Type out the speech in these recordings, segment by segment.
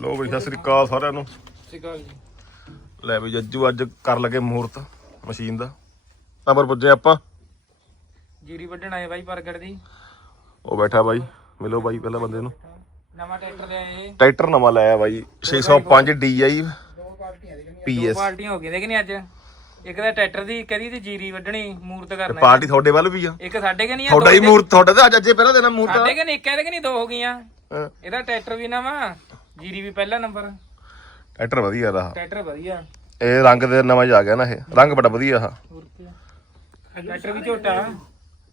ਲੋ ਬਈ ਸਤਿ ਸ੍ਰੀ ਅਕਾਲ ਸਾਰਿਆਂ ਨੂੰ। ਸਿਕਲ ਜੀ। ਲੈ ਬਈ ਜੱਜੂ ਅੱਜ ਕਰ ਲਗੇ ਮਹੂਰਤ ਮਸ਼ੀਨ ਦਾ। ਅਮਰ ਪੁੱਜੇ ਆਪਾਂ। ਜੀਰੀ ਵੱਢਣ ਆਏ ਬਾਈ ਪ੍ਰਗਟ ਦੀ। ਉਹ ਬੈਠਾ ਬਾਈ ਮਿਲੋ ਬਾਈ ਪਹਿਲਾਂ ਬੰਦੇ ਨੂੰ। ਨਵਾਂ ਟਰੈਕਟਰ ਲਿਆਏ ਇਹ। ਟਰੈਕਟਰ ਨਵਾਂ ਲਾਇਆ ਬਾਈ 605 DI ਦੋ PS ਪਾਰਟੀਆਂ ਹੋ ਗਈਆਂ ਨਹੀਂ ਅੱਜ। ਇੱਕ ਤਾਂ ਟਰੈਕਟਰ ਦੀ ਕਰੀ ਤੇ ਜੀਰੀ ਵੱਢਣੀ ਮੂਰਤ ਕਰਨਾ। ਪਾਰਟੀ ਤੁਹਾਡੇ ਵੱਲ ਵੀ ਆ। ਇੱਕ ਸਾਡੇ ਕਿ ਨਹੀਂ ਆ ਤੁਹਾਡਾ ਹੀ ਮਹੂਰਤ ਤੁਹਾਡਾ ਤਾਂ ਅੱਜ ਅੱਜੇ ਪਹਿਲਾਂ ਦੇਣਾ ਮਹੂਰਤ। ਸਾਡੇ ਕਿ ਨਹੀਂ ਇੱਕ ਇਹਦੇ ਕਿ ਨਹੀਂ ਦੋ ਹੋ ਗਈਆਂ। ਇਹਦਾ ਟਰੈਕਟਰ ਵੀ ਨਵਾਂ ਜੀਰੀ ਵੀ ਪਹਿਲਾ ਨੰਬਰ। ਟਰੈਕਟਰ ਵਧੀਆ ਰਹਾ ਟਰੈਕਟਰ ਵਧੀਆ। ਇਹ ਰੰਗ ਦੇ ਨਵਾਂ ਹੀ ਆ ਗਿਆ ਨਾ ਇਹ। ਰੰਗ ਬੜਾ ਵਧੀਆ ਆ ਹੋਰ ਕੀ ਆ। ਟਰੈਕਟਰ ਵੀ ਝੋਟਾ।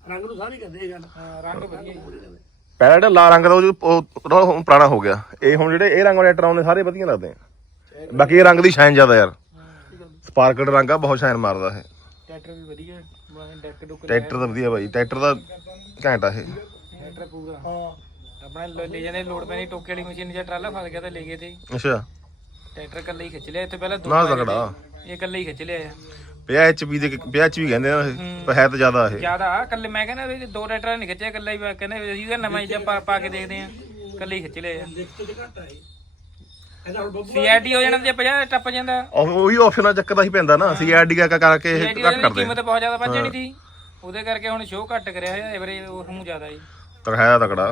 ਰੰਗ ਨੂੰ ਸਾਰੀ ਕਰਦੇ ਇਹ ਗੱਲ। ਹਾਂ, ਰੰਗ ਵਧੀਆ ਜੀ। ਪਹਿਲਾਂ ਜਿਹੜਾ ਲਾਲ ਰੰਗ ਦਾ ਉਹ ਹੁਣ ਪੁਰਾਣਾ ਹੋ ਗਿਆ। ਇਹ ਹੁਣ ਜਿਹੜੇ ਇਹ ਰੰਗ ਵਾਲੇ ਟਰੈਕਟਰ ਆਉਂਦੇ ਸਾਰੇ ਵਧੀਆ ਲੱਗਦੇ ਆ। ਬਾਕੀ ਇਹ ਰੰਗ ਦੀ ਸ਼ਾਈਨ ਜ਼ਿਆਦਾ ਯਾਰ। ਸਪਾਰਕਲ ਰੰਗ ਆ ਬਹੁਤ ਸ਼ਾਈਨ ਮਾਰਦਾ ਇਹ। ਟਰੈਕਟਰ ਵੀ ਵਧੀਆ। ਬਾਹਰ ਡੈਕ ਡੁੱਕ ਟਰੈਕਟਰ ਤਾਂ ਵਧੀਆ ਬਾਈ। ਟਰੈਕਟਰ ਦਾ ਘੈਂਟ ਆ ਇਹ। ਟਰੈਕਟਰ ਪੂਰਾ। ਹਾਂ। ਆਪਣਾ ਲੈ ਲੈ ਜਾਂਦੇ ਲੋਡ ਪੈਣੀ ਟੋਕੇ ਵਾਲੀ ਮਸ਼ੀਨ ਜਾਂ ਟਰਾਲਾ ਫਸ ਗਿਆ ਤਾਂ ਲੈ ਗਏ ਤੇ। ਅੱਛਾ। ਟਰੈਕਟਰ ਇਕੱਲੇ ਹੀ ਖਿੱਚ ਲਿਆ ਇੱਥੇ ਪਹਿਲਾਂ ਦੋ ਨਾ ਤਕੜਾ। ਇਹ ਇਕੱਲੇ ਹੀ ਖਿੱਚ ਲਿਆ 50 ਐਚਪੀ ਦੇ 50 ਐਚਪੀ ਕਹਿੰਦੇ ਆ ਇਹ ਪਰ ਹੈ ਤਾਂ ਜ਼ਿਆਦਾ ਇਹ। ਜ਼ਿਆਦਾ ਇਕੱਲੇ ਮੈਂ ਕਹਿੰਦਾ ਵੀ ਦੋ ਟਰੈਕਟਰ ਨਹੀਂ ਖਿੱਚਿਆ ਇਕੱਲਾ ਹੀ ਕਹਿੰਦੇ ਅਸੀਂ ਤਾਂ ਨਵਾਂ ਹੀ ਜਿਹਾ ਪਾ ਪਾ ਕੇ ਦੇਖਦੇ ਆ ਇਕੱਲੇ ਹੀ ਖਿੱਚ ਲਿਆ ਸੀਆਰਟੀ ਹੋ ਜਾਣਾ ਤੇ 50 ਟੱਪ ਜਾਂਦਾ। ਉਹ ਉਹੀ ਆਪਸ਼ਨ ਚੱਕਦਾ ਹੀ ਪੈਂਦਾ ਨਾ ਸੀਆਰਡੀ ਕਾ ਕਰਕੇ ਇਹ ਘੱਟ ਦੀ ਕਰਦੇ ਕੀਮਤ ਬਹੁਤ ਜ਼ਿਆਦਾ ਵੱਧ ਜਾਣੀ ਸੀ। ਉਹਦੇ ਕਰਕੇ ਹੁਣ ਸ਼ੋਅ ਘੱਟ ਕਰਿਆ ਹੋਇਆ ਐਵਰੇਜ ਉਹ ਨੂੰ ਜ਼ਿਆਦਾ ਜੀ ਤਾਂ ਹੈ ਤਕੜਾ।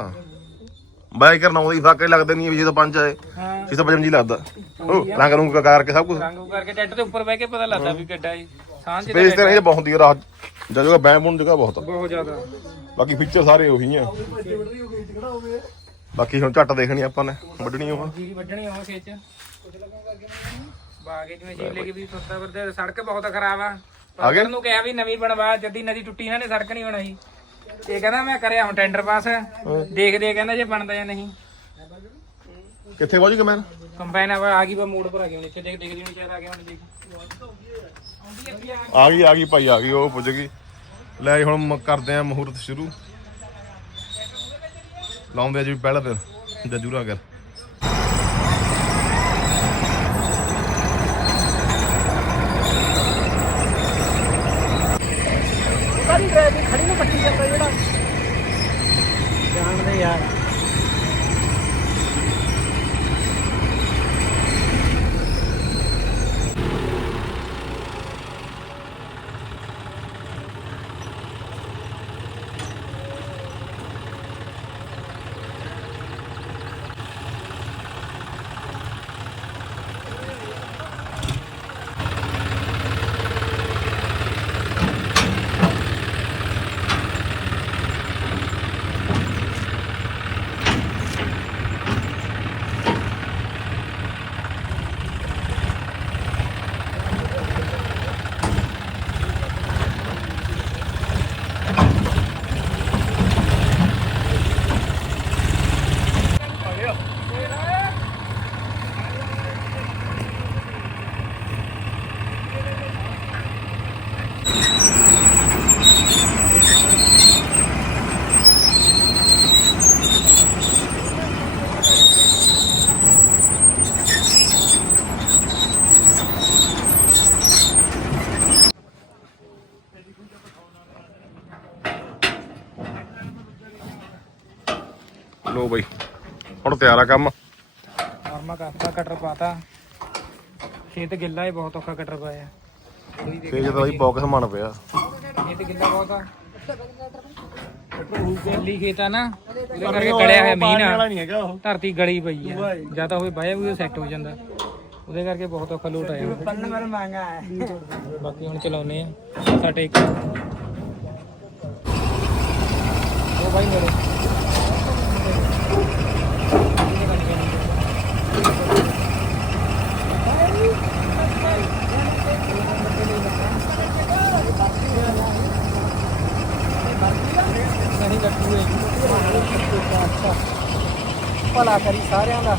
ਬਾਈ ਕਰਨਾ ਉਹਦੀ ਫਾਕੇ ਲੱਗਦੇ ਨਹੀਂ ਵੀ ਜਦੋਂ ਪੰਜ ਆਏ। ਹਾਂ। 655 ਲੱਗਦਾ। ਉਹ ਰੰਗ ਰੰਗ ਕਰਕੇ ਸਭ ਕੁਝ ਰੰਗ ਕਰਕੇ ਟਰੈਕਟਰ ਦੇ ਉੱਪਰ ਬਹਿ ਕੇ ਪਤਾ ਲੱਗਦਾ ਵੀ ਗੱਡਾ ਜੀ ਸਾਂਝ ਚ ਸਪੇਸ ਤੇ ਨਹੀਂ ਬਹੁਤ ਹੈ ਰਾਤ ਜਦੋਂ ਬੈਂ ਬੁਣ ਜਗ੍ਹਾ ਬਹੁਤ ਆ। ਬਹੁਤ ਜ਼ਿਆਦਾ। ਬਾਕੀ ਫੀਚਰ ਸਾਰੇ ਉਹੀ ਆ। ਬਾਕੀ ਹੁਣ ਝੱਟ ਦੇਖਣੀ ਆਪਾਂ ਨੇ ਵੱਢਣੀ ਉਹ। ਜੀਰੀ ਵੱਢਣੀ ਉਹ ਖੇਚ ਬਾਗੇ ਜਿਵੇਂ ਜੀਲੇ ਕੀ ਵੀ ਸੁੱਤਾ ਵਰਦੇ ਸੜਕ ਬਹੁਤ ਖਰਾਬ ਆ। ਆ ਗਏ? ਨੂੰ ਕਿਹਾ ਵੀ ਨਵੀਂ ਬਣਵਾ ਜੱਦੀ ਨਦੀ ਟੁੱਟੀ ਇਹਨਾਂ ਨੇ ਸੜਕ ਨਹੀਂ ਬਣਾਈ। ਇਹ ਕਹਿੰਦਾ ਮੈਂ ਕਰਿਆ ਹੁਣ ਟੈਂਡਰ ਪਾਸ ਦੇਖਦੇ ਆ ਕਹਿੰਦਾ ਜੇ ਬਣਦਾ ਜਾਂ ਨਹੀਂ। ਕਿੱਥੇ ਪਹੁੰਚ ਗਏ ਮੈਂ ਕੰਬਾਈਨ ਆ ਆ ਗਈ ਬਾ ਮੋੜ ਪਰ ਆ ਗਈ ਹੁਣ ਇੱਥੇ ਦੇਖ ਦੇਖਦੀ ਨਹੀਂ ਸ਼ਾਇਦ ਆ ਗਿਆ ਹੁਣ ਦੇਖ। ਆਉਂਦੀ ਆ ਆ ਗਈ ਆ ਗਈ ਭਾਈ ਆ ਗਈ ਉਹ ਪੁੱਜ ਗਈ। ਲੈ ਜੀ ਹੁਣ ਮ- ਕਰਦੇ ਆ ਮਹੂਰਤ ਸ਼ੁਰੂ। ਲਾਉਂਦੇ ਆ ਜੀ ਪਹਿਲਾ ਦਿਨ ਜਜੂਰਾ ਕਰ ਸਾਰੀ ਡਰਾਈਵਰ ਖੜੀ ਨੂੰ ਪੱਟੀ ਜਾਂਦਾ ਜਿਹੜਾ ਜਾਣਦੇ ਯਾਰ ਲੋ ਬਈ ਆ ਕੰਮ। ਨਰਮਾ ਕਰਤਾ ਕਟਰ ਪਾਤਾ। ਖੇਤ ਗਿੱਲਾ ਹੈ ਬਹੁਤ ਔਖਾ ਕਟਰ ਪਾਇਆ। ਫੇਰ ਜਦੋਂ ਬਈ ਬੌਕਸ ਮਨ ਪਿਆ। ਖੇਤ ਗਿੱਲਾ ਬਹੁਤ ਆ। ਗਿੱਲੀ ਖੇਤ ਆ ਨਾ ਉਹਦੇ ਕਰਕੇ ਗਲਿਆ ਹੋਇਆ ਮੀਂਹ ਨਾਲ। ਧਰਤੀ ਗਲੀ ਪਈ ਆ। ਜਾਂ ਤਾਂ ਹੋਵੇ ਬਾਇਆ ਵੀ ਉਹ ਸੈੱਟ ਹੋ ਜਾਂਦਾ। ਉਹਦੇ ਕਰਕੇ ਬਹੁਤ ਔਖਾ ਲੋਟ ਆਇਆ ਪੰਨ ਮਰ ਮੰਗਾ ਹੈ। ਬਾਕੀ ਹੁਣ ਚਲਾਉਨੇ ਆ। ਸਾਡੇ ਇੱਕ ਉਹ ਬਾਈ ਮੇਰੇ ਨਹੀਂ ਕੱਟੂਏ ਭਲਾ ਕਰੀ ਸਾਰਿਆਂ ਦਾ।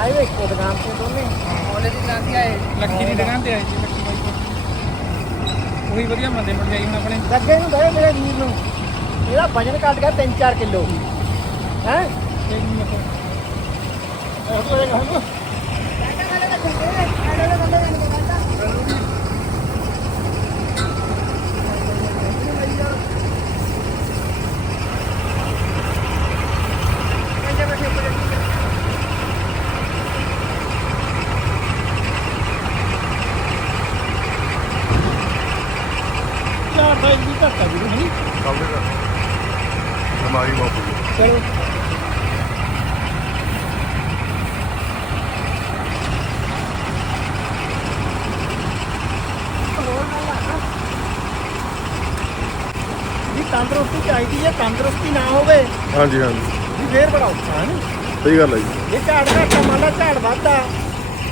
ਆਏ ਵੇ ਇੱਕੋ ਦੁਕਾਨ ਤੇ ਦੋਨੇ। ਉਹਨੇ ਦੀ ਦੁਕਾਨ ਤੇ ਆਏ। ਲੱਕੀ ਦੀ ਦੁਕਾਨ ਤੇ ਆਏ ਜੀ ਲੱਕੀ ਬਾਈ ਕੋਲ। ਉਹੀ ਵਧੀਆ ਬੰਦੇ ਮਿਲ ਜਾਈ ਹੁਣ ਆਪਣੇ। ਲੱਗੇ ਨੂੰ ਦੇ ਮੇਰੇ ਵੀਰ ਨੂੰ। ਇਹਦਾ ਵਜਨ ਘਟ ਗਿਆ 3-4 ਕਿਲੋ। ਹੈ? ਇਹ ਨਹੀਂ ਆਪਾਂ ਉਹ ਤੋਂ ਇਹ ਕਹਾਂ ਚਲੋ ਜੀ ਤੰਦਰੁਸਤੀ ਚਾਹੀਦੀ ਹੈ ਤੰਦਰੁਸਤੀ ਨਾ ਹੋਵੇ ਹਾਂਜੀ ਹਾਂਜੀ ਵੀ ਫੇਰ ਬੜਾ ਔਖਾ ਹੈ ਨਾ ਸਹੀ ਗੱਲ ਹੈ ਜੀ। ਇਹ ਝਾੜ ਘਾਟਾ ਮੰਨ ਲਾ ਝਾੜ ਵੱਧਦਾ।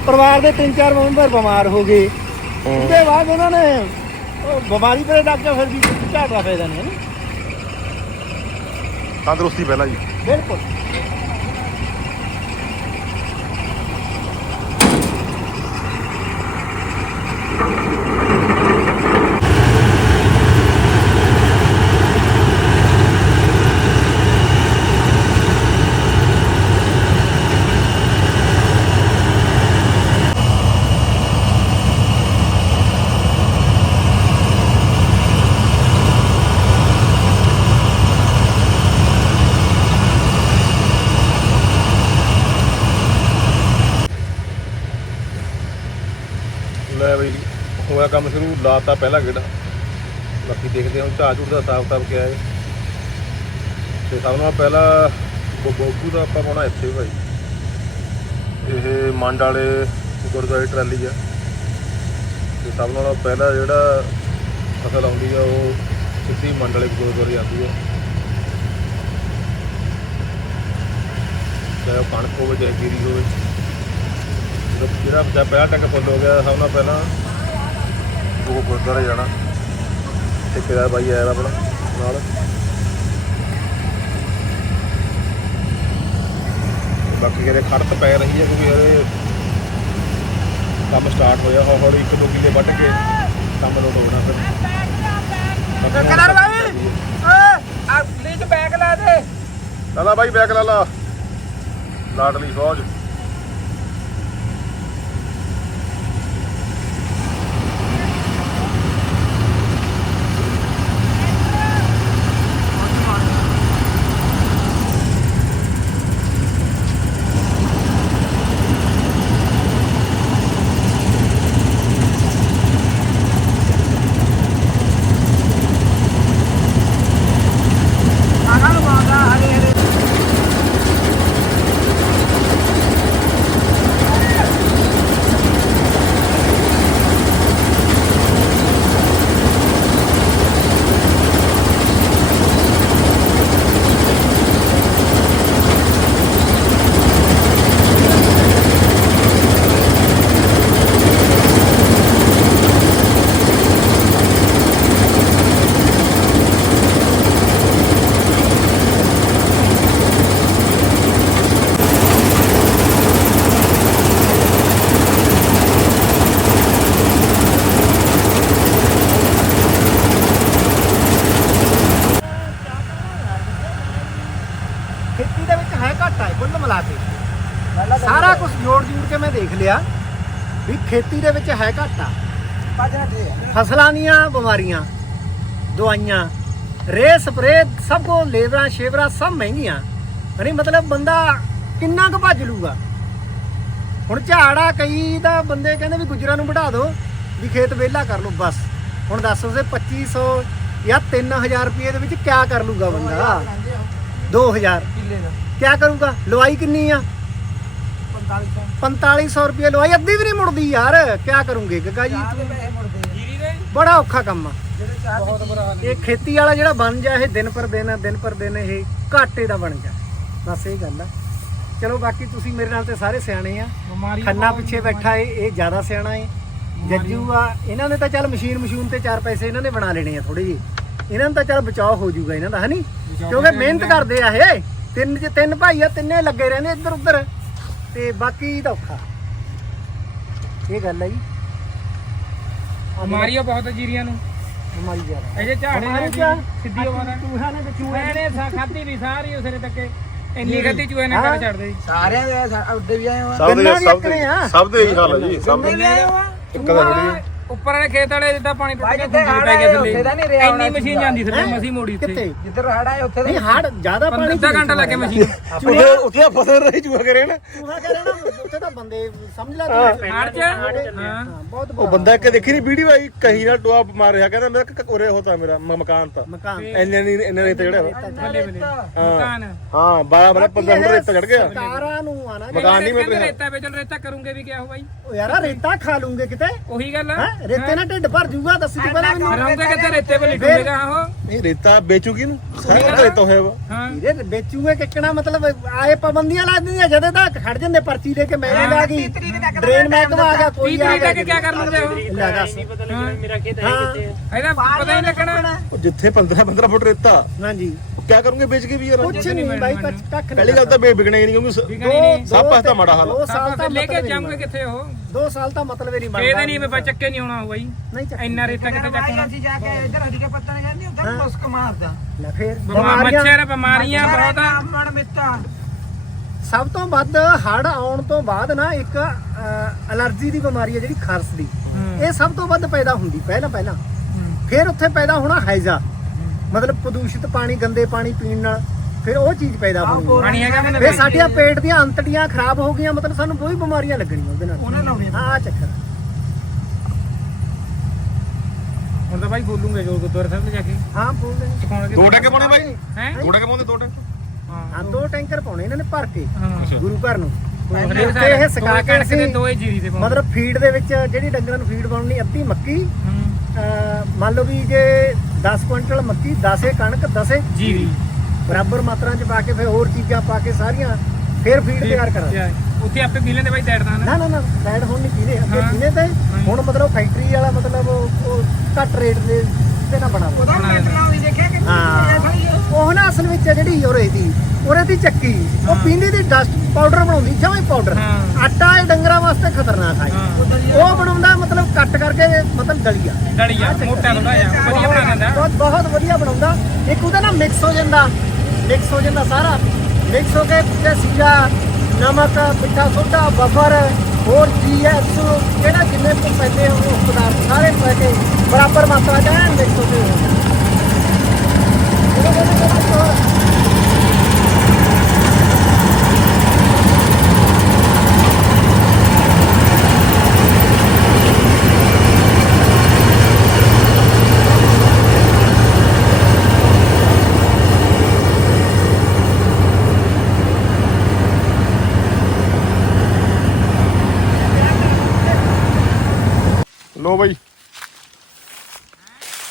ਪਰਿਵਾਰ ਦੇ ਤਿੰਨ ਚਾਰ ਮੈਂਬਰ ਬਿਮਾਰ ਹੋ ਗਏ। ਉਹਦੇ ਬਾਅਦ ਉਹਨਾਂ ਨੇ ਉਹ ਬਿਮਾਰੀ ਪਰੇ ਲੱਗ ਕੇ ਫਿਰ ਵੀ ਝਾੜ ਦਾ ਫਾਇਦਾ ਨਹੀਂ ਹੈ ਨਾ। ਤੰਦਰੁਸਤੀ ਪਹਿਲਾਂ ਜੀ। ਬਿਲਕੁਲ ਲੈ ਬਈ ਹੋਇਆ ਕੰਮ ਸ਼ੁਰੂ, ਲਾਤਾ ਪਹਿਲਾ ਗੇੜਾ। ਬਾਕੀ ਦੇਖਦੇ ਹਾਂ ਝਾੜ ਝੂੜ ਦਾ ਸਾਫ਼ ਸਾਫ਼ ਕਿਆ ਹੈ। ਤੇ ਸਭ ਨਾਲ ਪਹਿਲਾ ਬੋਬੂ ਦਾ ਆਪਾਂ ਪਾਉਣਾ ਇੱਥੇ ਭਾਈ। ਇਹ ਮੰਡ ਵਾਲੇ ਗੁਰਦੁਆਰੇ ਟਰਾਲੀ ਆ। ਤੇ ਸਭ ਨਾਲੋਂ ਪਹਿਲਾ ਜਿਹੜਾ ਫਸਲ ਆਉਂਦੀ ਆ, ਉਹ ਸਿੱਧੀ ਮੰਡ ਵਾਲੇ ਗੁਰਦੁਆਰੇ ਆਉਂਦੀ ਆ। ਚਾਹੇ ਉਹ ਕਣਕ ਹੋਵੇ, ਚਾਹੇ ਜੀਰੀ ਹੋਵੇ। ਜਿਹੜਾ ਪਹਿਲਾ ਟੱਕ ਫੁੱਲ ਹੋ ਗਿਆ, ਸਭ ਨਾਲ ਪਹਿਲਾਂ ਉਹ ਗੁਰਦੁਆਰੇ ਜਾਣਾ। ਠੇਕੇਦਾਰ ਬਾਈ ਆਇਆ ਆਪਣਾ ਨਾਲ। ਬਾਕੀ ਜਿਹੜੇ ਖੜਤ ਪੈ ਰਹੀ ਹੈ ਕਿਉਂਕਿ ਇਹਦੇ ਕੰਮ ਸਟਾਰਟ ਹੋਇਆ। ਹੌਲੀ ਹੌਲੀ ਇੱਕ ਦੋ ਕਿੱਲੇ ਵੱਢ ਕੇ ਕੰਮ ਲੋਟ ਹੋਣਾ ਫਿਰ। ਕਲਰ ਬਾਈ ਆ ਪਲੀਜ਼ ਬੈਗ ਲਾ ਦੇ। ਲਾਲਾ ਬਾਈ ਬੈਕ ਲਾਲਾ ਲਾਡਲੀ ਫੌਜ ਆਗਾ ਮਾਦਾ ਹਰੇ ਹਰੇ ਖੇਤੀ ਦੇ ਵਿੱਚ ਹੈ ਘਾਟਾ ਹੈ ਕੁੱਲ ਮਿਲਾ ਕੇ ਸਾਰਾ ਕੁਝ ਜੋੜ ਜੂੜ ਕੇ ਮੈਂ ਦੇਖ ਲਿਆ ਵੀ ਖੇਤੀ ਦੇ ਵਿੱਚ ਹੈ ਘਾਟਾ। ਫਸਲਾਂ ਦੀਆਂ ਬਿਮਾਰੀਆਂ ਦਵਾਈਆਂ ਰੇ ਸਪਰੇ ਸਭ ਕੋ ਲੇਬਰਾਂ ਸ਼ੇਵਰਾਂ ਸਭ ਮਹਿੰਗੀਆਂ। ਨਹੀਂ ਮਤਲਬ ਬੰਦਾ ਕਿੰਨਾ ਕੁ ਭੱਜ ਲੂਗਾ। ਹੁਣ ਝਾੜਾ ਕਈ ਤਾਂ ਬੰਦੇ ਕਹਿੰਦੇ ਵੀ ਗੁਜਰਾਂ ਨੂੰ ਵਧਾ ਦਿਓ ਵੀ ਖੇਤ ਵਿਹਲਾ ਕਰ ਲਓ ਬਸ। ਹੁਣ ਦੱਸ ਉਸੇ 2500 ਜਾਂ 3000 ਰੁਪਏ ਦੇ ਵਿੱਚ ਕਿਆ ਕਰ ਲੂਗਾ ਬੰਦਾ? 2000 ਕਿੱਲੇ ਦਾ। ਕਿਆ ਕਰੂਗਾ? ਲਵਾਈ ਕਿੰਨੀ ਆ? 4500 ਰੁਪਏ ਲਵਾਈ ਅੱਧੀ ਵੀ ਨਹੀਂ ਮੁੜਦੀ ਯਾਰ। ਕਿਆ ਕਰੂੰਗੇ ਗੱਗਾ ਜੀ? ਬੜਾ ਔਖਾ ਕੰਮ ਆ। ਬਹੁਤ ਬੁਰਾ ਹਾਲ ਇਹ ਖੇਤੀ ਵਾਲਾ ਜਿਹੜਾ ਬਣ ਜਾ ਇਹ ਦਿਨ ਪਰ ਦਿਨ ਦਿਨ ਪਰ ਦਿਨ ਇਹ ਘਾਟੇ ਦਾ ਬਣ ਜਾ। ਬਸ ਇਹ ਗੱਲ ਆ। ਚਲੋ ਬਾਕੀ ਤੁਸੀਂ ਮੇਰੇ ਨਾਲ ਤੇ ਸਾਰੇ ਸਿਆਣੇ ਆ। ਖੰਨਾ ਪਿੱਛੇ ਬੈਠਾ ਏ ਇਹ ਜ਼ਿਆਦਾ ਸਿਆਣਾ ਏ। ਜੱਜੂ ਆ ਇਹਨਾਂ ਨੇ ਤਾਂ ਚੱਲ ਮਸ਼ੀਨ ਮਸ਼ੂਨ ਤੇ ਚਾਰ ਪੈਸੇ ਇਹਨਾਂ ਨੇ ਬਣਾ ਲੈਣੇ ਆ ਥੋੜੇ ਜਿਹੇ। ਇਹਨਾਂ ਨੂੰ ਤਾਂ ਚੱਲ ਬਚਾਅ ਹੋ ਜਾਊਗਾ ਇਹਨਾਂ ਦਾ ਹਨੀ ਕਿਉਂਕਿ ਮਿਹਨਤ ਕਰਦੇ ਆ ਇਹ। ਤਿੰਨ ਚ ਤਿੰਨ ਭਾਈ ਆ ਤਿੰਨੇ ਲੱਗੇ ਰਹਿੰਦੇ ਇੱਧਰ ਉੱਧਰ ਤੇ ਬਾਕੀ ਤਾਂ ਔਖਾ। ਇਹ ਗੱਲ ਹੈ ਜੀ। ਬਿਮਾਰੀਆਂ ਬਹੁਤ ਆ ਜੀਰੀਆਂ ਨੂੰ। ਬਿਮਾਰੀ ਜ਼ਿਆਦਾ। ਇਹ ਜੇ ਝਾੜੇ ਨਾਲ ਕਿਆ? ਸਿੱਧੀ ਹੋ ਨਾ ਚੂਹਾ ਨੇ ਤੇ ਚੂਹੇ ਮੈਨੇ ਸਾ ਖਾਧੀ ਵੀ ਸਾਰੀ ਉਸਰੇ ਤੱਕੇ ਇੰਨੀ ਖਾਧੀ ਚੂਹੇ ਨੇ ਹਾਂ। ਕੱਢ ਛੱਡ ਦੇ ਸਾਰਿਆਂ ਦੇ ਉੱਡੇ ਵੀ ਆਏ ਸਭ ਦੇ ਸਭ। ਦੇ। ਸਭ ਦੇ ਇਹੀ ਹਾਲ ਹੈ ਜੀ ਸਭ ਦੇ। ਇੱਕ ਦਾ ਥੋੜੀ ਉੱਪਰ ਵਾਲੇ ਖੇਤ ਵਾਲੇ ਜਿੱਦਾਂ ਪਾਣੀ ਟੁੱਟ ਭਾਈ ਗਿਆ ਜਿੱਥੇ ਗੁੰਜੀ ਹੜ੍ਹ ਪੈ ਆਏ ਗਏ ਉੱਥੇ ਤਾਂ ਨਹੀਂ ਰਿਹਾ ਇੰਨੀ ਮਸ਼ੀਨ ਜਾਂਦੀ ਥੱਲੇ ਹੈਂ? ਮਸੀਂ ਮੋੜੀ ਕਿੱਥੇ? ਇੱਥੇ ਜਿੱਧਰ ਹੜ ਆਏ ਉੱਥੇ ਨਹੀਂ ਹੜ ਜ਼ਿਆਦਾ ਪਾਣੀ ਅੱਧਾ ਘੰਟਾ ਲੱਗੇ ਮਸ਼ੀਨ। ਉੱਥੇ ਉੱਥੇ ਫਸਲ ਰਹੀ ਜੂਆ ਕਰੇ ਨਾ। ਚੂਹਾ ਕਹਿ ਰਿਹਾ ਨਾ ਉੱਥੇ ਤਾਂ ਬੰਦੇ ਸਮਝ ਲੈ ਤੂੰ ਹੜ ਚ? ਹਾਂ। ਹਾਂ, ਬਹੁਤ ਉਹ ਬੁਰਾ ਬੰਦਾ ਇੱਕ ਦੇਖੀ ਨਹੀਂ ਵੀਡੀਓ ਆਈ ਕਹੀ ਨਾਲ ਟੋਆ ਮਾਰ ਰਿਹਾ ਕਹਿੰਦਾ ਮੇਰਾ ਕ- ਉਰੇ ਹੋਤਾ ਮੇਰਾ ਮ- ਮਕਾਨ ਤਾਂ। ਮਕਾਨ। ਇੰਨੇ ਨਹੀਂ ਇੰਨੇ ਰੇਤੇ ਚੜਿਆ ਵਾ। ਬੱਲੇ ਬੱਲੇ ਮਕਾਨ। ਹਾਂ 12 ਬੜਾ 15 ਮਿੰਟ ਰੇਤਾ ਚੜ ਗਿਆ। ਸਰਕਾਰਾਂ ਨੂੰ ਆਣਾ ਮਕਾਨ ਨਹੀਂ ਮਿਲ ਕਹਿੰਦੇ ਰਿਹਾ। ਰੇਤਾ ਵੇਚਲ ਰੇਤਾ ਕਰੂੰਗੇ ਵੀ ਕਿਆ ਹੋ ਬਾਈ। ਉਹ ਯਾਰਾ ਰੇਤਾ ਖਾ ਲੂੰਗੇ ਕਿਤੇ। ਉਹੀ ਗੱਲ ਆ। ਹੈ? ਰੇਤੇ ਨਾਲ ਢਿੱਡ ਭਰ ਜੂਗਾ ਦੱਸੀ ਤੂੰ ਪਹਿਲਾਂ ਮੈਨੂੰ। ਰਹੂੰਗੇ ਕਿੱਥੇ ਰੇਤੇ ਬਲੀ ਟੁੱਟੇਗਾ ਉਹ ਇਹ ਰੇਤਾ ਵੇਚੂਗੀ ਨੂੰ। ਸਾਰਾ ਰੇਤਾ? ਹੋਇਆ ਵਾ। ਹਾਂ। ਵੀਰੇ ਵੇਚੂਗੇ ਕਿੱਕਣਾ ਮਤਲਬ ਆਏ ਪਾਬੰਦੀਆਂ ਲਾ ਦਿੰਦੀਆਂ ਜਦੇ ਤੱਕ ਖੜ ਜਾਂਦੇ ਪਰਚੀ ਦੇ ਕੇ ਮੈਂ ਲਾ ਗਈ। ਡਰੇਨ ਮਹਿਕਮਾ ਆ ਗਿਆ ਕੋਈ ਕੀ ਆ ਗਿਆ। ਕਿਆ ਕਰ ਲੂੰਗੇ ਉਹ ਲੈ ਦੱਸ। ਹਾਂ। ਇਹਦਾ ਪਤਾ ਹੀ ਲੱਗਣਾ। ਉਹ ਜਿੱਥੇ 15 15 ਫੁੱਟ ਰੇਤਾ ਹਾਂਜੀ। ਉਹ ਕਿਆ ਕਰੂੰਗੇ ਵੇਚ ਕੇ ਵੀ ਯਾਰ? ਕੁਛ ਨਹੀਂ ਬਾਈ ਕੱਖ ਕੱਖ ਨਹੀਂ ਪਹਿਲੀ ਗੱਲ ਤਾਂ ਵੇ ਵਿਕਣਾ ਹੀ ਨਹੀਂ ਕਿਉਂਕਿ ਨਹੀਂ ਨਹੀਂ। ਸਭ ਪਾਸੇ ਤਾਂ ਮਾੜਾ ਹਾਲ ਆ। ਦੋ ਸਾਲ ਤਾਂ ਲੈ ਕੇ ਜਾਵਾਂਗੇ ਕਿੱਥੇ ਉਹ? ਦੋ ਸਾਲ ਤਾਂ ਮਤਲਬ ਹੀ ਨਹੀਂ ਬਣਦਾ ਇਹਦੇ ਨਹੀਂ ਮੈਂ ਚੱਕੇ ਨਹੀਂ ਆਉਣਾ ਬਾਈ ਨਹੀਂ ਚੱਕ। ਇੰਨਾ ਰੇਤਾ ਕਿੱਥੇ ਚੱਕਣਾ ਅਸੀਂ ਜਾ ਕੇ ਇੱਧਰ ਹਰੀ ਕੇ ਪੱਤਾ ਨਹੀਂ ਜਾਂਦੀ ਉੱਧਰ ਮੁਸਕ ਮਾਰਦਾ। ਲੈ ਫੇਰ ਬਿਮਾਰ ਬਿਮਾਰੀਆਂ ਮੱਛਰ ਬਿਮਾਰੀਆਂ ਬਹੁਤ ਆ। ਮਣ ਮਿੱਤਾ। ਸਭ ਤੋਂ ਵੱਧ ਹੜ ਆਉਣ ਤੋਂ ਬਾਅਦ ਨਾ ਇੱਕ ਅਲਰਜੀ ਦੀ ਬਿਮਾਰੀ ਹੈ ਜਿਹੜੀ ਖਰਸ ਦੀ। ਇਹ ਸਭ ਤੋਂ ਵੱਧ ਪੈਦਾ ਹੁੰਦੀ ਪਹਿਲਾਂ ਪਹਿਲਾਂ। ਫਿਰ ਉੱਥੇ ਪੈਦਾ ਹੋਣਾ ਹਾਈਜ਼ਾ। ਮਤਲਬ ਪ੍ਰਦੂਸ਼ਿਤ ਪਾਣੀ ਗੰਦੇ ਪਾਣੀ ਪੀਣ ਨਾਲ। ਫਿਰ ਉਹ ਚੀਜ਼ ਪੈਦਾ ਹੋਣੀ ਪਾਣੀ ਹੈਗਾ ਮੈਨੂੰ ਫਿਰ ਸਾਡੀਆਂ ਪੇਟ ਦੀਆਂ ਅੰਤੜੀਆਂ ਖਰਾਬ ਹੋ ਗਈਆਂ ਮਤਲਬ ਸਾਨੂੰ ਕੋਈ ਬਿਮਾਰੀਆਂ ਲੱਗਣੀਆਂ ਉਹਦੇ ਨਾਲ। ਉਹਨੇ ਲਾਉਣੀ ਹਾਂ ਆਹ ਚੱਕਰ ਆ। ਹੁਣ ਤਾਂ ਬਾਈ ਬੋਲੂਗੇ ਜੋ ਗੁਰਦੁਆਰਾ ਸਾਹਿਬ ਤੇ ਜਾ ਕੇ। ਹਾਂ ਸਿਖਾਉਣਗੇ ਦੋ ਟੈਂਕੇ ਪਾਉਣੇ ਬਾਈ? ਹੈ? ਦੋ ਟੈਂਕੇ ਪਾਉਂਦੇ ਦੋ ਟੈਂਕੇ ਹਾਂ। ਦੋ ਟੈਂਕਰ ਪਾਉਣੇ ਇਹਨਾਂ ਨੇ ਭਰ ਕੇ ਹਾਂ। ਗੁਰੂ ਘਰ ਨੂੰ। ਹਰੇਕ ਉੱਥੇ ਇਹ ਸਾਲ ਸਕਾ ਦੋ ਕੇ ਕਣਕ ਦੇ ਅਸੀਂ ਦੋ ਹੀ ਜੀਰੀ ਦੇ ਪਾਉਂਦੇ। ਮਤਲਬ ਫੀਡ ਦੇ ਵਿੱਚ ਜਿਹੜੀ ਡੰਗਰਾਂ ਨੂੰ ਫੀਡ ਬਣਨੀ ਅੱਧੀ ਮੱਕੀ ਹੂੰ। ਅਹ ਮੰਨ ਲਓ ਵੀ ਜੇ 10 ਕੁਇੰਟਲ ਮੱਕੀ 10 ਕਣਕ 10 ਜੀਰੀ। ਬਰਾਬਰ ਮਾਤਰਾ ਚ ਪਾ ਕੇ ਫਿਰ ਹੋਰ ਚੀਜ਼ਾਂ ਪਾ ਕੇ ਸਾਰੀਆਂ ਫਿਰ ਫੀਡ ਤਿਆਰ ਕਰਾਂ ਉੱਥੇ ਆਪੇ ਪੀ ਲੈਂਦੇ ਬਾਈ ਡੈਡਦਾ ਨਾ? ਨਾ ਨਾ ਨਾ ਫੈਟ ਹੁਣ ਨਹੀਂ ਪੀਨੇ ਅੱਗੇ ਹਾਂ। ਪੀਨੇ ਤੇ ਹੁਣ ਮਤਲਬ ਫੈਕਟਰੀ ਵਾਲਾ ਮਤਲਬ ਉਹ ਘੱਟ ਰੇਟ ਦੇ ਤੇ ਨਾ ਬਣਾ ਉਹਦਾ ਮਿੰਟ ਲਾਉਂਦੀ ਦੇਖਿਆ ਕਿ ਹਾਂ। ਉਹ ਨਾ ਅਸਲ ਵਿੱਚ ਜਿਹੜੀ ਉਰੇ ਦੀ ਉਰੇ ਦੀ ਚੱਕੀ ਉਹ ਪੀਂਦੀ ਦੀ ਡਸਟ ਪਾਊਡਰ ਬਣਾਉਂਦੀ ਜਮਾਂ ਹੀ ਪਾਊਡਰ ਹਾਂ। ਆਟਾ ਇਹ ਡੰਗਰਾਂ ਵਾਸਤੇ ਖਤਰਨਾਕ ਆ ਜੀ। ਉਹ ਬਣਾਉਂਦਾ ਮਤਲਬ ਕੱਟ ਕਰਕੇ ਮਤਲਬ ਦਲੀਆ। ਡਲੀਆ ਮੋਟਾ ਥੋੜਾ ਜਿਹਾ ਵਧੀਆ ਬਣਾ ਲੈਂਦਾ। ਬਹੁਤ ਬਹੁਤ ਵਧੀਆ ਬਣਾਉਂਦਾ। ਇੱਕ ਉਹਦਾ ਨਾ ਮਿਕਸ ਹੋ ਜਾਂਦਾ। ਮਿਕਸ ਹੋ ਜਾਂਦਾ ਸਾਰਾ। ਮਿਕਸ ਹੋ ਕੇ ਤੇ ਸੀਰਾ ਨਮਕ, ਮਿੱਠਾ ਸੋਡਾ, ਬਫਰ, ਹੋਰ ਜੀਐਸ ਕਿਹੜਾ ਜਿੰਨੇ ਕੁ ਪੈਂਦੇ ਹੋ ਉਹ ਪਦਾਰਥ ਸਾਰੇ ਪਾ ਕੇ ਬਰਾਬਰ ਮਾਤਰਾ ਚ ਐਨ ਮਿਕਸ ਹੋ ਕੇ ਹੋ ਜਾਂਦਾ।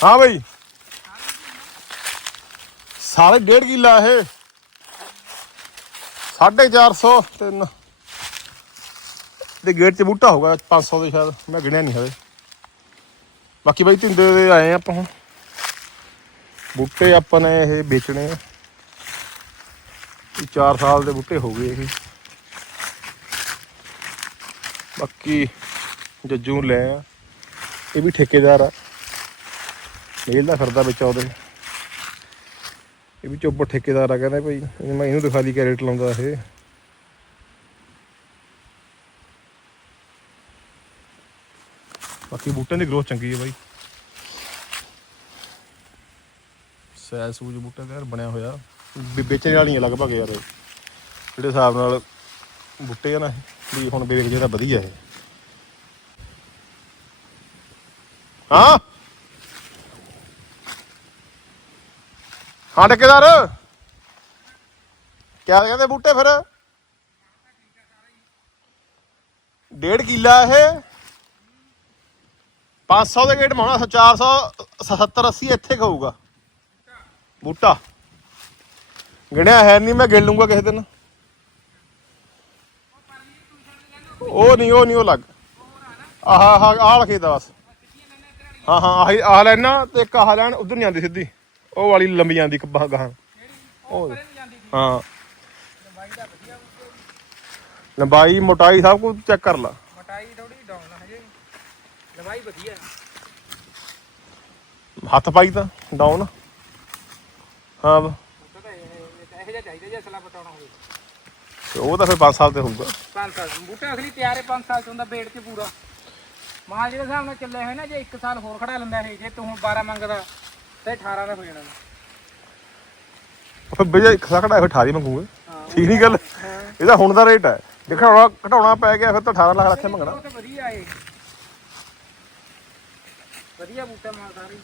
ਹਾਂ ਬਾਈ। ਸਾਰੇ ਡੇਢ ਕਿੱਲਾ ਇਹ। 450 ਤਿੰਨ। ਦੇ ਗੇਟ 'ਚ ਬੂਟਾ ਹੋਗਾ 500 ਦੇ ਸ਼ਾਇਦ। ਮੈਂ ਗਿਣਿਆ ਨਹੀਂ ਹਵੇ ਬਾਕੀ ਬਾਈ ਤਿੰਦੇ ਦੇ ਆਏ ਆ ਆਪਾਂ ਹੁਣ। ਬੂਟੇ ਆਪਾਂ ਨੇ ਇਹ ਵੇਚਣੇ ਆ। 4 ਸਾਲ ਦੇ ਬੂਟੇ ਹੋ ਗਏ ਇਹ। ਬਾਕੀ ਜੱਜੂ ਲੈ ਆ। ਇਹ ਵੀ ਠੇਕੇਦਾਰ ਆ। ਮੇਲ ਫਿਰਦਾ ਵਿੱਚ ਉਹਦੇ ਇਹ ਵੀ ਚੋਪੜ ਠੇਕੇਦਾਰ ਆ ਕਹਿੰਦਾ ਭਾਈ ਇਹਨੂੰ ਮੈਂ ਇਹਨੂੰ ਦਿਖਾ ਦੀ ਕਿ ਲਾਉਂਦਾ ਇਹ। ਬਾਕੀ ਬੂਟਿਆਂ ਦੀ ਗਰੋਥ ਚੰਗੀ ਹੈ ਬਾਈ। ਸੈਲ ਸੂਜ ਬੂਟਾ ਦਾ ਯਾਰ ਬਣਿਆ ਹੋਇਆ। ਵੀ ਵੇਚਣ ਵਾਲੀਆਂ ਲਗਭਗ ਯਾਰ ਇਹ। ਜਿਹੜੇ ਹਿਸਾਬ ਨਾਲ ਬੂਟੇ ਆ ਨਾ ਇਹ, ਵੀ ਹੁਣ ਵੇਚ ਜਿਹੜਾ ਵਧੀਆ ਇਹ। ਹਾਂ? ਹਾਂ ਠੇਕੇਦਾਰ ਕਿਆ ਕਹਿੰਦੇ ਬੂਟੇ ਫਿਰ? ਡੇਢ ਕਿੱਲਾ ਇਹ। 500 ਦੇ ਗੇਟ ਮਾਉਣਾ 400 70 80 ਇੱਥੇ ਖਾਊਗਾ। ਬੂਟਾ। ਗਿਣਿਆ ਹੈ ਨਹੀਂ ਮੈਂ ਗਿਣ ਲੂੰਗਾ ਕਿਸੇ ਦਿਨ। ਉਹ ਨਹੀਂ ਉਹ ਨਹੀਂ ਉਹ ਲੱਗ। ਆਹ ਆਹ ਆਹ ਲਖੇ ਦਾ ਬਸ। ਹਾਂ ਹਾਂ, ਆਹੀ, ਆਹ ਲੈਣਾ ਤੇ ਇੱਕ ਆਹ ਲੈਣ, ਉਧਰ ਨਹੀਂ ਆਉਂਦੀ ਸਿੱਧੀ। ਉਹ ਵਾਲੀ ਲੰਬੀ ਜਾਂਦੀ ਕੱਬਾ ਉਹ ਹਾਂ। ਲੰਬਾਈ ਮੋਟਾਈ ਸਭ ਕੁਝ ਚੈੱਕ ਕਰ ਲਾ। ਮਟਾਈ ਥੋੜੀ ਡਾਊਨ ਆ ਹਜੇ। ਲਵਾਈ ਵਧੀਆ ਹੱਥ ਪਾਈ ਤਾਂ ਡਾਊਨ ਹਾਂ ਤਾਂ ਇਹ ਜਿਹਾ ਚਾਹੀਦਾ ਜੇ ਅਸਲਾ ਪਟਾਉਣਾ ਹੋਵੇ। ਤੇ ਉਹ ਤਾਂ ਫਿਰ 5 ਸਾਲ ਤੇ ਹੋਊਗਾ। 5 ਸਾਲ। ਬੂਟਾ ਅਸਲੀ ਤਿਆਰ ਹੈ 5 ਸਾਲ ਚ ਹੁੰਦਾ ਪੇੜ 'ਚ ਪੂਰਾ। ਮਾਲ ਜਿਹੜੇ ਹਿਸਾਬ ਨਾਲ ਚੱਲੇ ਹੋਏ ਨਾ ਜੇ 1 ਸਾਲ ਹੋਰ ਖੜਾ ਲੈਂਦਾ ਇਹ ਜੇ ਤੂੰ ਹੁਣ 12 ਮੰਗਦਾ। ਤੇ 18 ਦਾ ਹੋ ਜਾਣਾ। ਫਿਰ ਬਈ ਖਸਾ ਘਟਾਇਆ ਫਿਰ 18 ਮੰਗੂਗੇ। ਠੀਕ ਨਹੀਂ ਗੱਲ? ਇਹਦਾ ਹੁਣ ਦਾ ਰੇਟ ਹੈ। ਜੇ ਘਟਾਉਣਾ ਘਟਾਉਣਾ ਪੈ ਗਿਆ ਫਿਰ ਤਾਂ 18 ਲੱਖ ਰੱਖੇ ਮੰਗਣਾ। ਤੇ ਵਧੀਆ ਏ। ਵਧੀਆ ਬੂਟਾ ਮਾਲ ਸਾਰੇ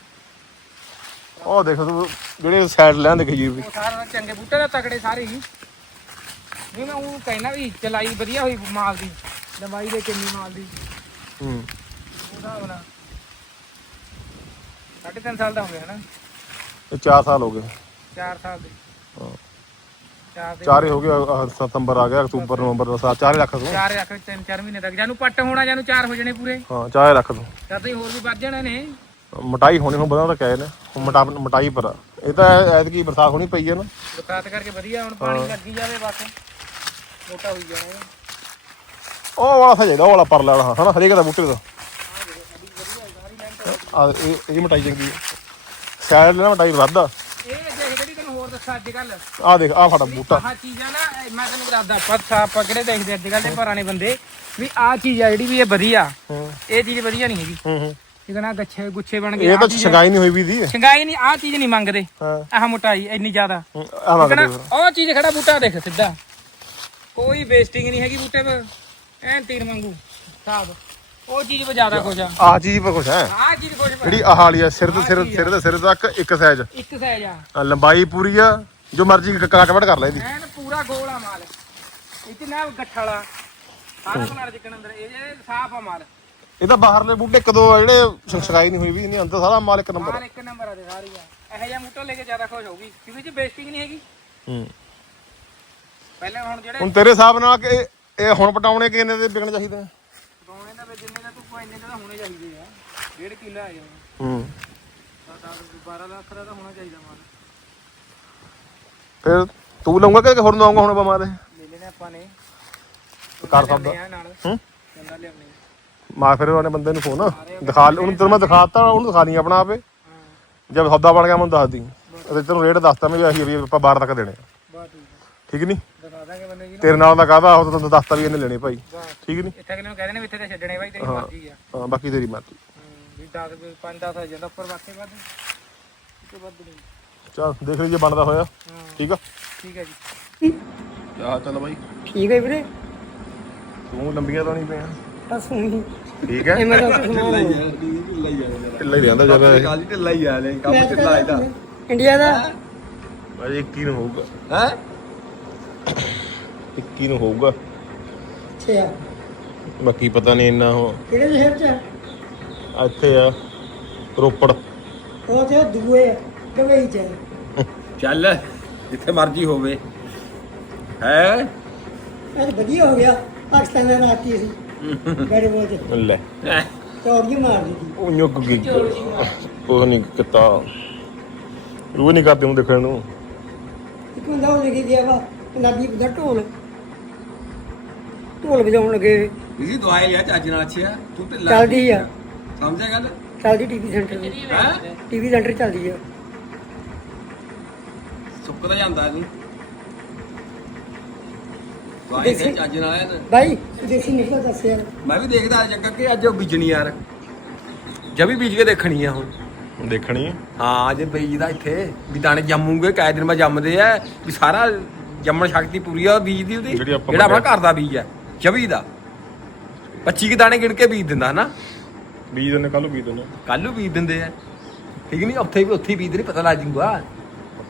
ਉਹ ਦੇਖੋ ਤੂੰ ਜਿਹੜੇ ਸਾਈਡ ਲੈਣ ਦੇ ਜੀ ਵੀ। ਉਹ ਸਾਰਾ ਚੰਗੇ ਬੂਟੇ ਦਾ ਤਕੜੇ ਸਾਰੇ ਹੀ। ਨਹੀਂ ਮੈਂ ਉਹ ਕਹਿਣਾ ਵੀ ਚਲਾਈ ਵਧੀਆ ਹੋਈ ਮਾਲ ਦੀ। ਲੰਬਾਈ ਦੇ ਕਿੰਨੀ ਮਾਲ ਦੀ। ਹੂੰ। ਉਹਦਾ ਬਣਾ ਸਾਢੇ ਤਿੰਨ ਸਾਲ ਦਾ ਹੋ ਗਿਆ ਨਾ। ਇਹ 4 ਸਾਲ ਹੋ ਗਏ। 4 ਸਾਲ ਦੇ। ਹਾਂ। ਚਾਰ ਦੇ ਚਾਰ ਹੀ ਗਏ ਆਹ ਸਤੰਬਰ ਆ ਗਿਆ ਅਕਤੂਬਰ ਨਵੰਬਰ ਦਾ ਸਾਲ ਚਾਰ ਰੱਖ ਦੂੰ ਚਾਰ ਰੱਖ ਤਿੰਨ ਚਾਰ ਮਹੀਨੇ ਤੱਕ। ਜਾਨੂੰ ਪੱਟ ਹੋਣਾ ਜਾਨੂੰ ਚਾਰ ਹੋ ਜਾਣੇ ਪੂਰੇ। ਹਾਂ ਚਾਰ ਰੱਖ ਦੂੰ ਤਾਂ। ਹੀ ਹੋਰ ਵੀ ਵੱਧ ਜਾਣੇ ਨੇ। ਮਟਾਈ ਹੋਣੀ ਹੁਣ ਬਣਾ ਤਾਂ ਕਹੇ ਨੇ ਹੁਣ ਮਟਾ ਮਟਾਈ ਪਰ ਆ। ਇਹ ਤਾਂ ਐਤਕੀ ਬਰਸਾਤ ਹੋਣੀ ਪਈ ਹੈ ਨਾ। ਬਰਸਾਤ ਕਰਕੇ ਵਧੀਆ ਹੁਣ ਪਾਣੀ ਲੱਗੀ ਜਾਵੇ ਬਸ। ਮੋਟਾ ਹੋਈ ਜਾਣਾ। ਇਹ। ਉਹ ਵਾਲਾ ਸਜਾਈਦਾ ਉਹ ਵਾਲਾ ਪਰ ਲੈਣਾ ਹਨਾ ਹਰੇਕ ਦਾ ਬੂਟੇ ਦਾ। ਆ ਇਹ ਇਹ ਮਟਾਈ ਚੰਗੀ ਹੈ ਸਾਈਡ ਲੈਣਾ ਮਟਾਈ ਵੱਧ ਆ। ਇਹ ਜੇ ਜਿਹੜੀ ਤੈਨੂੰ ਹੋਰ ਦੱਸਾਂ ਅੱਜ ਕੱਲ ਆਹ ਦੇਖ ਬੂਟਾ। ਆਹ ਚੀਜ਼ ਆ ਨਾ ਇਹ ਮੈਂ ਤੈਨੂੰ ਦੱਸਦਾ ਆਪਾਂ ਆਪਾਂ ਕਿਹੜੇ ਦੇਖਦੇ ਅੱਜ ਕੱਲ ਦੇ ਪੁਰਾਣੇ ਬੰਦੇ ਵੀ ਆਹ ਚੀਜ਼ ਆ ਜਿਹੜੀ ਵੀ ਇਹ ਵਧੀਆ। ਹੂੰ। ਇਹ ਚੀਜ਼ ਵਧੀਆ ਨਹੀਂ ਹੈਗੀ। ਹੂੰ ਹੂੰ। ਠੀਕ ਹੈ ਨਾ ਗੱਛੇ ਗੁੱਛੇ ਬਣ ਗਏ। ਇਹ ਆਹ ਤਾਂ ਚੀਜ਼- ਸ਼ੰਗਾਈ ਨਹੀਂ ਹੋਈ ਵੀ ਦੀ ਸ਼ੰਗਾਈ ਨਹੀਂ ਆਹ ਚੀਜ਼ ਨਹੀਂ ਮੰਗਦੇ। ਹਾਂ। ਆਹ ਮੋਟਾਈ ਇੰਨੀ ਜ਼ਿਆਦਾ। ਆਹ ਠੀਕ ਹੈ ਮੰਗਦੇ ਨਾ? ਉਹ ਚੀਜ਼ ਖੜਾ ਬੂਟਾ ਦੇਖ ਸਿੱਧਾ। ਕੋਈ ਵੇਸਟਿੰਗ ਨਹੀਂ ਹੈਗੀ ਬੂਟੇ 'ਤੇ। ਐਨ ਤੀਰ ਵਾਂਗੂ। ਸਾਬ ਉਹ ਚੀਜ਼ 'ਤੇ ਜ਼ਿਆਦਾ ਖੁਸ਼ ਆ। ਆਹ ਚੀਜ਼ ਪਰ ਕੁਛ ਹੈ। ਆਹ ਚੀਜ਼ ਖੁਸ਼ ਪਾ ਜਿਹੜੀ ਆਹ ਵਾਲੀ ਆ ਸਿਰ ਤੋਂ ਸਿਰ ਸਿਰ ਦੇ ਸਿਰ ਤੱਕ ਇੱਕ ਸਾਈਜ਼। ਇੱਕ ਸਾਈਜ਼ ਆ। ਆ, ਲੰਬਾਈ ਪੂਰੀ ਆ ਜੋ ਮਰਜ਼ੀ ਕਾਟ ਵਟ ਕਰ ਲੈ ਇਹਦੀ। ਐਨ ਪੂਰਾ ਗੋਲ ਆ ਮਾਲ। ਇੱਥੇ ਨਾ ਗੱਠ ਵਾਲਾ। ਸਾਰਾ ਬਣਾ ਚਿਕਨ ਅੰਦਰ। ਇਹ ਸਾਫ਼ ਆ ਮਾਲ। ਇਹ ਤਾਂ ਬਾਹਰਲੇ ਬੂਟੇ ਕਦੋਂ ਆ ਜਿਹੜੇ ਸ਼- ਸ਼ੰਗਾਈ ਨਹੀਂ ਹੋਈ ਵੀ ਨਹੀਂ ਅੰਦਰ ਸਾਰਾ ਮਾਲ ਇੱਕ ਨੰਬਰ ਮਾਲ ਇੱਕ ਨੰਬਰ ਆ ਦੇ ਸਾਰੀ ਆ। ਇਹੋ ਜਿਹਾ ਬੂਟਾ ਲੈ ਕੇ ਜ਼ਿਆਦਾ ਖੁਸ਼ ਹੋਊਗੀ। ਕਿਉਂਕਿ ਇਹ ਵੇਸਟਿੰਗ ਨਹੀਂ ਹੈਗੀ। ਹੂੰ। ਪਹਿਲਾਂ ਹੁਣ ਜਿਹੜੇ ਹੁਣ ਤੇਰੇ ਹਿਸਾਬ ਨਾਲ ਕਿ ਇਹ- ਇਹ ਹੁਣ ਪਟਾਉਣੇ ਕਿੰਨੇ ਦੇ ਵਿਕਣ ਚਾਹੀਦੇ ਆ? ਦੋਣੇ ਦਾ ਵੀ ਜਿੰਨੇ ਦਾ ਤੂੰ ਕੋਈ ਇੰਨੇ ਦਾ ਤਾਂ ਹੋਣੇ ਚਾਹੀਦੇ ਆ। ਡੇਢ ਕਿੱਲਾ ਆ ਜਾਣਾ ਹੂੰ। 12 ਲੱਖ ਦਾ ਤਾਂ ਹੋਣਾ ਚਾਹੀਦਾ ਮਾਲ। ਫਿਰ ਤੂੰ ਲਊਂਗਾ ਕਿ ਹੋਰ ਲਊਂਗਾ ਹੁਣ ਬਮਾ ਦੇ ਲੈ ਲੈਣੇ ਆਪਾਂ ਨੇ। ਕਰ ਸਕਦਾ। ਲਿਆ ਨਾਲ। ਹੂੰ। ਚੰਗਾ ਲਿਆਉਣੇ ਮਾ ਫਿਰ ਉਹਨੇ ਬੰਦੇ ਨੂੰ ਫੋਨ। ਦਿਖਾ ਉਹਨੂੰ ਤੈਨੂੰ ਮੈਂ ਦਿਖਾਤਾ ਉਹਨੂੰ ਦਿਖਾ ਲਈ ਆਪਣਾ ਆਪੇ। ਹਾਂ। ਜਦ ਸੌਦਾ ਬਣ ਗਿਆ ਮੈਨੂੰ ਦੱਸ ਦੀ ਤੇ ਤੈਨੂੰ ਰੇਟ ਦੱਸਤਾ ਮੈਂ ਵੀ ਆਹੀ ਵੀ ਆਪਾਂ 12 ਤੱਕ ਦੇਣੇ ਆ। ਬਾ ਠੀਕ ਆ। ਠੀਕ ਨਹੀਂ ਦਾਂਗੇ ਬੰਦੇ ਜੀ ਤੇਰੇ ਨਾਲ ਦਾ ਕਾਹਦਾ ਉਹ ਤਾਂ ਤੈਨੂੰ ਦੱਸਤਾ ਵੀ ਇਹਨੇ ਲੈਣੇ ਭਾਈ। ਠੀਕ ਨਹੀਂ? ਇੱਥੇ ਕਿਨੂੰ ਕਹਿੰਦੇ ਨੇ ਵੀ ਇੱਥੇ ਤੇ ਛੱਡਣੇ ਬਾਈ ਤੇਰੀ ਮਰਜ਼ੀ ਆ। ਹਾਂ ਬਾਕੀ ਤੇਰੀ ਮਰਜ਼ੀ। ਹੂੰ, ਵੀ 10 ਵੀ 5 10 ਹੋ ਜਾਂਦਾ ਉੱਪਰ ਵਾਕੇ ਵੱਧ ਇਹ ਤੋਂ ਵੱਧ ਨਹੀਂ। ਚਲ ਦੇਖ ਲਈ ਜੇ ਬਣਦਾ ਹੋਇਆ। ਹਾਂ। ਠੀਕ ਆ? ਠੀਕ ਹੈ ਜੀ। ਆ ਚੱਲ ਬਾਈ? ਠੀਕ ਹੈ ਵੀਰੇ। ਤੂੰ ਲੰਬੀਆਂ ਤਾਂ ਨਹੀਂ ਪਿਆ ਹੁਣ ਠੀਕ ਹੈ ਮੈਂ ਤਾਂ ਸਮਾਨ ਢਿੱਲਾ ਹੀ ਰਹਿੰਦਾ ਜ਼ਿਆਦਾ ਕਾਲੀ ਢਿੱਲਾ ਹੀ ਆ ਲੈ ਕੰਮ ਢਿੱਲਾ ਇਹਦਾ। ਇੰਡੀਆ ਦਾ। ਭਾਈ 21 ਨੂੰ ਹੋਊਗਾ? ਹੈ? 21 ਨੂੰ ਹੋਊਗਾ। ਅੱਛਾ। ਬਾਕੀ ਪਤਾ ਨਹੀਂ ਇੰਨਾ ਉਹ। ਕਿਹੜੇ ਸ਼ਹਿਰ ਚ ਆ? ਆ ਇੱਥੇ ਆ ਰੋਪੜ। ਉਹ ਤੇ ਦੂਏ ਦੁਬਈ ਚ ਆ। ਚੱਲ ਜਿੱਥੇ ਮਰਜ਼ੀ ਹੋਵੇ। ਹੈ? ਅੱਜ ਵਧੀਆ ਹੋ ਗਿਆ ਪਾਕਿਸਤਾਨ ਦਾ ਰਾਤੀ ਸੀ? ਬੜੇ ਬੋਲਦੇ ਲੈ। ਚੌੜੀ ਮਾਰ ਦਿੱਤੀ। ਉਹ nyug ਗਈ ਉਹ ਨਹੀਂ ਕਿਤਾ। ਉਹ ਨਹੀਂ ਕਰਦੇ ਹੁਣ ਦੇਖਣ ਨੂੰ। ਇੱਕ ਉਹ ਲਿਖੀ ਗਿਆ ਵਾ ਪੰਜਾਬੀ ਦਾ ਢੋਲ। ਢੋਲ ਵਜਾਉਣ ਲੱਗੇ। ਇਹ ਦਵਾਈ ਲਿਆ ਚੱਜ ਨਾਲ ਅੱਛੀ ਆ। ਤੂੰ ਢਿੱਲਾ ਚੱਲਦੀ ਆ। ਸਮਝਿਆ ਗੱਲ? ਚੱਲਦੀ ਟੀਵੀ ਸੈਂਟਰ। ਹੈ? ਟੀਵੀ ਸੈਂਟਰ ਚੱਲਦੀ ਆ। ਸੁੱਕਦਾ ਜਾਂਦਾ ਤੂੰ ਦਵਾਈ ਲਿਆ ਚੱਜ ਨਾਲ ਐਨ। ਬਾਈ ਦੇਸੀ ਨਿਕਲ ਦੱਸ ਯਾਰ। ਮੈਂ ਵੀ ਦੇਖਦਾ ਅੱਜ ਜੱਗਾ ਕਿ ਅੱਜ ਉਹ ਬੀਜਣੀ ਯਾਰ। ਜਵੀ ਬੀਜ ਕੇ ਦੇਖਣੀ ਆ ਹੁਣ। ਦੇਖਣੀ ਹੈ ਹਾਂ ਜੇ ਬੀਜਦਾ ਇੱਥੇ। ਵੀ ਦਾਣੇ ਜੰਮੂਗੇ ਕਾਇ ਦਿਨ ਬਾਅਦ ਜੰਮਦੇ ਆ। ਵੀ ਸਾਰਾ ਜੰਮਣ ਸ਼ਕਤੀ ਪੂਰੀ ਆ ਬੀਜ ਦੀ ਉਹਦੀ। ਜਿਹੜੀ ਆਪਾਂ ਜਿਹੜਾ ਆਪਣਾ। ਘਰ ਦਾ ਬੀਜ ਆ। ਜਵੀ ਦਾ। 25 ਕਿ ਦਾਣੇ ਗਿਣ ਕੇ ਬੀਜ ਦਿੰਦਾ ਹਨਾ? ਬੀਜ ਦਿੰਦੇ ਕੱਲ ਬੀਜ ਦਿੰਦੇ। ਕੱਲ ਨੂੰ ਬੀਜ ਦਿੰਦੇ ਆ। ਠੀਕ ਨਹੀਂ ਉੱਥੇ ਵੀ ਉੱਥੇ ਹੀ ਬੀਜ ਨਹੀਂ ਪਤਾ ਲੱਗ ਜੂਗਾ।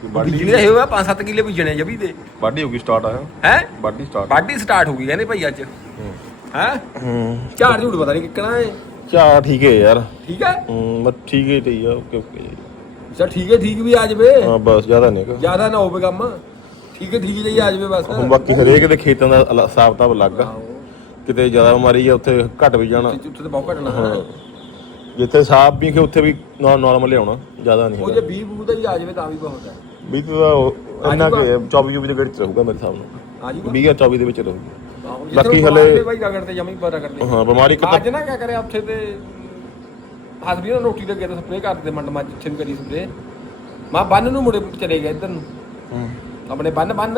ਬਾਡੀ ਬੀਜਣੇ ਰਹੇ ਹੋਇਆ 5-7 ਕਿੱਲੇ ਬੀਜਣੇ ਆ ਜਵੀ ਦੇ। ਬਾਡੀ ਹੋ ਗਈ ਸਟਾਰਟ ਆ ਹੈ? ਬਾਡੀ ਸਟਾਰਟ ਵਾਢੀ ਸਟਾਰਟ ਹੋ ਗਈ ਕਹਿੰਦੇ ਭਾਈ ਅੱਜ। ਹੈ। ਹੂੰ? ਝਾੜ ਝੂੜ ਪਤਾ ਨਹੀਂ ਕਿੱਕਣਾ ਏ ਚਾ ਠੀਕ ਹੈ ਯਾਰ। ਠੀਕ ਹੈ? ਹੂੰ ਮੈਂ ਠੀਕ ਹੈ ਤੇ ਆ ਓਕੇ ਓਕੇ। ਚਲ ਠੀਕ ਹੈ ਠੀਕ ਵੀ ਆ ਜਾਵੇ। ਹਾਂ ਬਸ ਜ਼ਿਆਦਾ ਨਹੀਂ ਜ਼ਿਆਦਾ ਨਾ ਹੋਵੇ ਕੰਮ। ਠੀਕ ਹੈ ਠੀਕ ਜਿਹੀ ਆ ਜਾਵੇ ਬਸ। ਹੁਣ ਬਾਕੀ ਹਰੇਕ ਦੇ ਖੇਤਾਂ ਦਾ ਅਲ- ਹਿਸਾਬ ਕਿਤਾਬ ਅਲੱਗ ਆ। ਕਿਤੇ ਜ਼ਿਆਦਾ ਬਿਮਾਰੀ ਆ ਉੱਥੇ ਘੱਟ ਵੀ ਜਾਣਾ। ਉੱਥੇ ਤੇ ਬਹੁਤ ਘਟਣਾ ਹਾਂ। ਜਿੱਥੇ ਸਾਫ਼ ਵੀ ਕਿ ਉੱਥੇ ਵੀ ਨਾਰਮਲ ਲਿਆਉਣਾ ਜ਼ਿਆਦਾ ਨਹੀਂ ਉਹ ਹੈਗਾ। ਜੇ 20 ਬੂ ਦਾ ਹੀ ਆ ਜਾਵੇ ਤਾਂ ਵੀ ਬਹੁਤ ਹੈ। ਵੀ ਤਾਂ ਉਹ ਇੰਨਾ ਕਿ 24 24 ਦੇ ਗੇੜ ਚ ਰਹੂਗਾ ਮੇਰੇ ਹਿਸਾਬ ਨਾਲ। ਆ ਜੂਗਾ 20 ਜਾਂ 24 ਦੇ ਵਿੱਚ ਰਹੂਗਾ। ਬਾਕੀ ਹਲੇ ਭਾਈ ਰਗੜ ਤੇ ਜਮੀ ਪਤਾ ਕਰਦੇ ਹਾਂ ਬਿਮਾਰੀ ਇੱਕ ਅੱਜ ਨਾ ਕਿਆ ਕਰਿਆ ਉੱਥੇ ਤੇ ਹਸਬੀ ਨੇ ਰੋਟੀ ਦੇ ਗਿਆ ਸਪਰੇ ਕਰਦੇ ਮੰਡ ਮਾ ਜਿੱਥੇ ਵੀ ਕਰੀ ਸਪਰੇ ਮਾ ਬੰਨ ਨੂੰ ਮੁੜੇ ਚਲੇ ਗਿਆ ਇੱਧਰ ਨੂੰ। ਹੂੰ ਆਪਣੇ ਬੰਨ ਬੰਨ।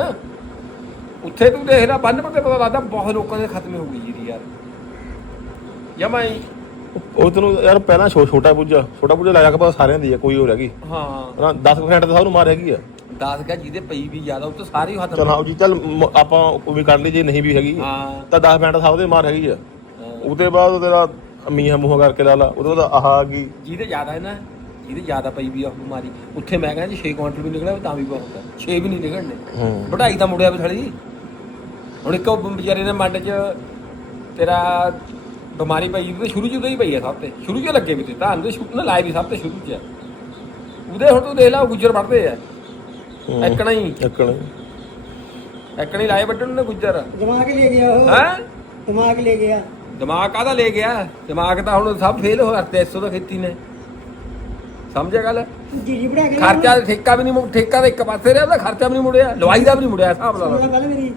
ਉੱਥੇ ਤੂੰ ਦੇਖ ਲੈ ਬੰਨ ਤੇ ਪਤਾ ਲੱਗਦਾ ਬਹੁਤ ਲੋਕਾਂ ਦੇ ਖਤਮ ਹੋ ਗਈ ਜੀ ਯਾਰ। ਜਮਾ ਹੀ ਉਹ ਤੈਨੂੰ ਯਾਰ ਪਹਿਲਾਂ ਛੋ- ਛੋਟਾ ਬੁੱਝਾ ਛੋਟਾ ਬੁੱਝਾ ਲਾਇਆ ਕੇ ਪਤਾ ਸਾਰਿਆਂ ਦੀ ਆ ਕੋਈ ਹੋ ਰਹੀ ਹਾਂ। ਨਾ 10% ਤਾਂ ਸਭ ਨੂੰ ਮਾਰ ਹੈਗੀ ਆ। 10 ਕਾ ਜਿਹਦੇ ਪਈ ਵੀ ਜ਼ਿਆਦਾ ਉਹ ਤਾਂ ਸਾਰੇ ਹੀ ਚਲ ਹਾਂ ਜੀ ਚੱਲ ਆਪਾਂ ਉਹ ਵੀ ਕੱਢ ਲਈ ਜੇ ਨਹੀਂ ਵੀ ਹੈਗੀ ਹਾਂ। ਤਾਂ 10% ਸਭ ਦੇ ਮਾਰ ਹੈਗੀ ਆ। ਉਹਦੇ ਬਾਅਦ ਤੇਰਾ ਮੀਆਂ ਮੂੰਹ ਕਰਕੇ ਲਾ ਲਾ ਉਹਦੇ ਬਾਅਦ ਆਹ ਆ ਗਈ। ਜਿਹਦੇ ਜ਼ਿਆਦਾ ਹੈ ਨਾ ਜਿਹਦੇ ਜ਼ਿਆਦਾ ਪਈ ਵੀ ਆ ਉਹ ਬਿਮਾਰੀ। ਉੱਥੇ ਮੈਂ ਕਹਿੰਦਾ ਜੀ 6 ਕੁਆਂਟਲ ਵੀ ਨਿਕਲਿਆ ਤਾਂ ਵੀ ਬਹੁਤ ਹੈ 6 ਵੀ ਨਹੀਂ ਨਿਕਲਣੇ ਹੂੰ। ਵਢਾਈ ਤਾਂ ਮੁੜਿਆ ਵਿਥੜੀ ਹੁਣ ਇੱਕ ਉਹ ਵਿਚਾਰੇ ਦੇ ਮੰਡ 'ਚ ਤੇਰਾ ਬਿਮਾਰੀ ਪਈ ਤੇ ਸ਼ੁਰੂ 'ਚ ਹੀ ਪਈ ਆ ਸਭ ਤੇ। ਸ਼ੁਰੂ 'ਚ ਲੱਗੇ ਵੀ ਤੇ ਤਾਂ ਦੇ ਸ਼ੁਰੂ ਨਾ ਵੀ ਸਭ ਤੇ ਸ਼ੁਰੂ 'ਚ ਆ। ਉਹਦੇ ਹੁਣ ਤੂੰ ਦੇਖ ਲਾ ਉਹ ਗੁੱਜਰ ਵੜਦੇ ਆ। ਹੂੰ। ਐਕਣਾ ਹੀ ਇੱਕਣ ਐਕਣਾ ਹੀ ਲਾਏ ਵੱਢਣ ਨੇ ਗੁੱਜਰ। ਦਿਮਾਗ ਲੈ ਗਿਆ ਉਹ। ਹੈ? ਦਿਮਾਗ ਲੈ ਗਿਆ। ਦਿਮਾਗ ਕਾਹਦਾ ਲੈ ਗਿਆ? ਦਿਮਾਗ ਤਾਂ ਹੁਣ ਸਭ ਫੇਲ ਹੋ ਕਰਤੇ ਐਸੋ ਦਾ ਖੇਤੀ ਨੇ। ਸਮਝਿਆ ਗੱਲ? ਜੀਰੀ ਬਣਾ ਕੇ ਖਰਚਾ ਠੇਕਾ ਵੀ ਨਹੀਂ ਠੇਕਾ ਤਾਂ ਇੱਕ ਪਾਸੇ ਰਿਹਾ ਉਹਦਾ ਖਰਚਾ ਵੀ ਨਹੀਂ ਮੁੜਿਆ ਲਵਾਈ ਦਾ ਵੀ ਨਹੀਂ ਮੁੜਿਆ ਹਿਸਾਬ ਲਾ ਲਾ। ਗੱਲ ਮੇਰੀ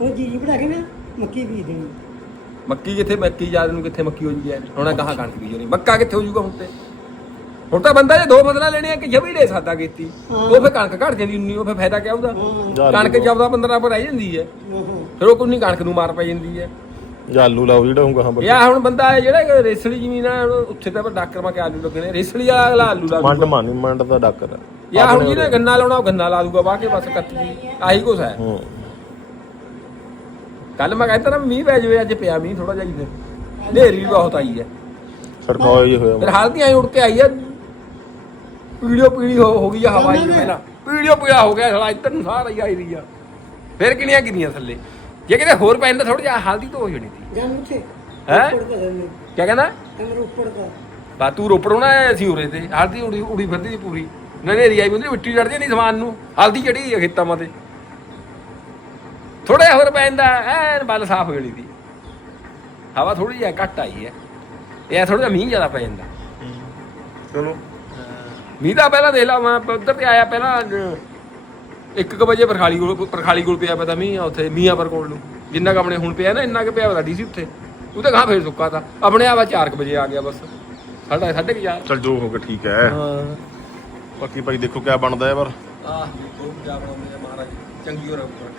ਉਹ ਜੀਰੀ ਬਣਾ ਕੇ ਨਾ ਮੱਕੀ ਬੀਜ ਦੇਣੀ। ਮੱਕੀ ਕਿੱਥੇ ਮੱਕੀ ਯਾਦ ਨੂੰ ਕਿੱਥੇ ਮੱਕੀ ਹੋ ਜੂਗੀ ਯਾਰ ਹੁਣ ਗਾਹਾਂ ਕਣਕ ਬੀਜੋ ਨਹੀਂ ਮੱਕਾ ਕਿੱਥੇ ਹੋ ਜੂਗਾ ਹੁਣ ਤੇ? ਹੁਣ ਤਾਂ ਬੰਦਾ ਜੇ ਦੋ ਫਸਲਾਂ ਲੈਣੀਆਂ ਕਿ ਜਮੀ ਲੈ ਸਕਦਾ ਕੀਤੀ ਉਹ ਫੇ ਕਣਕ ਘਟ ਜਾਂਦੀ ਉਨੀ ਉਹ ਫੇ ਫਾਇਦਾ ਕਿਆ ਉਹਦਾ ਕਣਕ 14 15 ਪਰ ਰਹਿ ਜਾਂਦੀ ਹੈ। ਫਿਰ ਉਹ ਕੋਈ ਕਣਕ ਨੂੰ ਮਾਰ ਪੈ ਜਾਂਦੀ ਹੈ ਜਾਂ ਆਲੂ ਲਾਓ ਜਿਹੜਾ ਹੋਊਗਾ ਹਾਂ ਯਾ ਹੁਣ ਬੰਦਾ ਹੈ ਜਿਹੜਾ ਰੇਸਲੀ ਜ਼ਮੀਨ ਆ ਉੱਥੇ ਤਾਂ ਡਾਕਰ ਮਾ ਕੇ ਆਲੂ ਲੱਗੇ ਨੇ ਰੇਸਲੀ ਵਾਲਾ ਅਗਲਾ ਆਲੂ ਲਾ ਮੰਡ ਦੂਗਾ ਮਾਨੀ ਮੰਡ ਦਾ ਡਾਕਰ। ਆ ਯਾ ਹੁਣ ਜਿਹਨੇ ਗੰਨਾ ਲਾਉਣਾ ਉਹ ਗੰਨਾ ਲਾ ਦੂਗਾ ਵਾਹ ਕੇ ਬਸ ਕੱਟ ਆਹੀ ਕੁਛ ਹੈ। ਹੂੰ। ਕੱਲ ਮੈਂ ਕਹਿੰਦਾ ਨਾ ਮੀਂਹ ਪੈ ਜਾਵੇ ਅੱਜ ਪਿਆ ਮੀਂਹ ਥੋੜਾ ਜਿਹਾ ਹੀ ਫਿਰ। ਹਨੇਰੀ ਵੀ ਬਹੁਤ ਆਈ ਹੈ। ਜੇ ਫਿਰ ਹੋਇਆ ਹਾਲਤੀ ਐ ਉੜ ਕੇ ਆਈ ਆ ਵੀਡੀਓ ਪੀੜੀ ਹੋ ਹੋ ਗਈ ਆ ਹਵਾ ਹੀ ਪਹਿਲਾਂ। ਵੀਡੀਓ ਪੀੜਾ ਹੋ ਗਿਆ ਸਾਲਾ ਇੱਧਰ ਨੂੰ ਸਾਰਾ ਹੀ ਆਈ ਰਹੀ ਆ। ਫਿਰ ਕਿੰਨੀਆਂ ਕਿੰਨੀਆਂ ਥੱਲੇ? ਜੇ ਕਿਤੇ ਹੋਰ ਪੈਂਦਾ ਥੋੜਾ ਜਿਹਾ ਹਾਲਤੀ ਤਾਂ ਹੋ ਜਾਣੀ ਸੀ। ਜਾਨ ਉੱਥੇ ਹੈ? ਦਾ ਕੀ ਕਹਿੰਦਾ? ਮੈਂ ਉੱਪਰ ਦਾ? ਬਾ ਤੂੰ ਰੋਪੜੋਂ ਨਾ ਆਇਆ ਸੀ ਉਰੇ ਤੇ। ਹਾਲਤੀ ਉੜੀ ਉੜੀ ਫਿਰਦੀ ਸੀ ਪੂਰੀ। ਨੇਰੀ ਆਈ ਹੁੰਦੀ ਮਿੱਟੀ ਚੜਦੀ ਨਹੀਂ ਸਮਾਨ ਨੂੰ। ਹਾਲਤੀ ਚੜੀ ਆ ਖੇਤਾਂ ਮਾ ਤੇ? ਥੋੜਾ ਜਿਹਾ ਹੋਰ ਪੈਂਦਾ ਐਨ ਬੱਲ ਸਾਫ਼ ਹੋ ਜਾਣੀ ਸੀ। ਹਵਾ ਥੋੜੀ ਜਿਹੀ ਘੱਟ ਆਈ ਹੈ। ਇਹ ਥੋੜਾ ਜਿਹਾ ਮੀਂਹ ਜ਼ਿਆਦਾ ਪੈ ਜਾਂਦਾ। ਚਲੋ। ਮੀਂਹ ਤਾਂ ਪਹਿਲਾਂ ਦੇਖ ਲਾ ਮੈਂ ਉੱਧਰ ਤੇ ਆਇਆ ਪਹਿਲਾਂ 1 ਵਜੇ ਪਰਖਾਲੀ ਕੋਲ ਪਰਖਾਲੀ ਕੋਲ ਪਿਆ ਪਤਾ ਮੀਂਹ ਆ ਉੱਥੇ ਮੀਆਂਪੁਰ ਕੋਲ ਨੂੰ। ਜਿੰਨਾ ਕੁ ਆਪਣੇ ਹੁਣ ਪਿਆ ਨਾ ਇੰਨਾ ਕੁ ਪਿਆ ਪਤਾ ਸੀ ਉੱਥੇ। ਉਹ ਤਾਂ ਗਾਂ ਫੇਰ ਸੁੱਕਾ ਤਾ। ਆਪਣੇ ਆਵਾ 4 ਵਜੇ ਆ ਗਿਆ ਬਸ। ਸਾਡਾ ਸਾਢੇ ਕੁ ਚਾਰ। ਚਲ ਜੋ ਹੋ ਗਿਆ ਠੀਕ ਹੈ। ਹਾਂ। ਬਾਕੀ ਭਾਈ ਦੇਖੋ ਕਿਆ ਬਣਦਾ ਹੈ ਪਰ। ਆਹ ਦੇਖੋ ਪੰਜਾਬ ਬਣਾਉਂਦੇ ਆ ਮਹਾਰਾਜ। ਚੰਗੀ ਹੋ ਰੱਖੇ